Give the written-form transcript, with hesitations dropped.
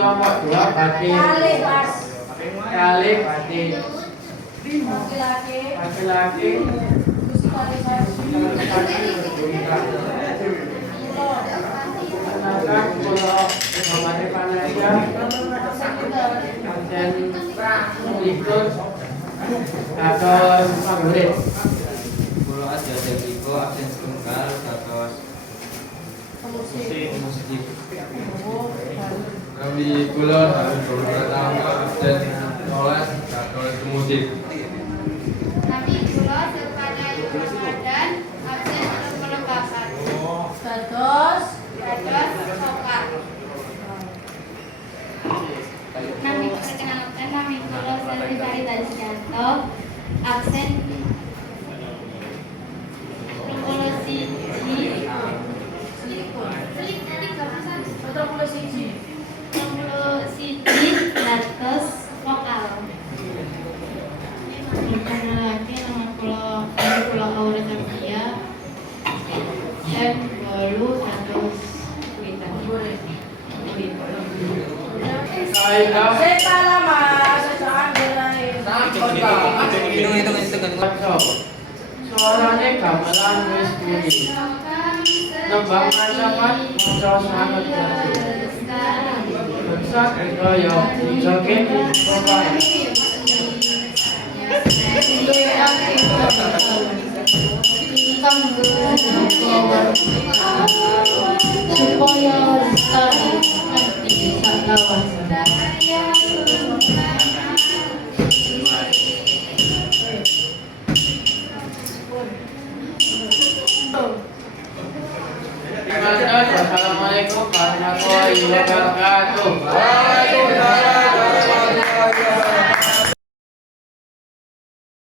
kelompok 2 berarti kali berarti laki-laki menggunakan pulau informasi Panasia dan ikut atau favorit Pulau Asia Jepiko absen setunggal dados musik. Kami pulau harus beberapa absen oleh dados musik. Kami pulau sebagai Ramadan absen untuk perlengkapan. Dados sokak. Nami perkenalkan nami pulau Sari Tasianto absen dados vokal. Perkenalkan nama pulau Aura Sabia dan Bolu dados kuitan. Suaranya gamelan wis bunyi. Tembang macapat maca sangat jati. Bangsa kaya joget pokoke. Supaya lestari nanti sakawasan. Assalamualaikum warahmatullahi wabarakatuh.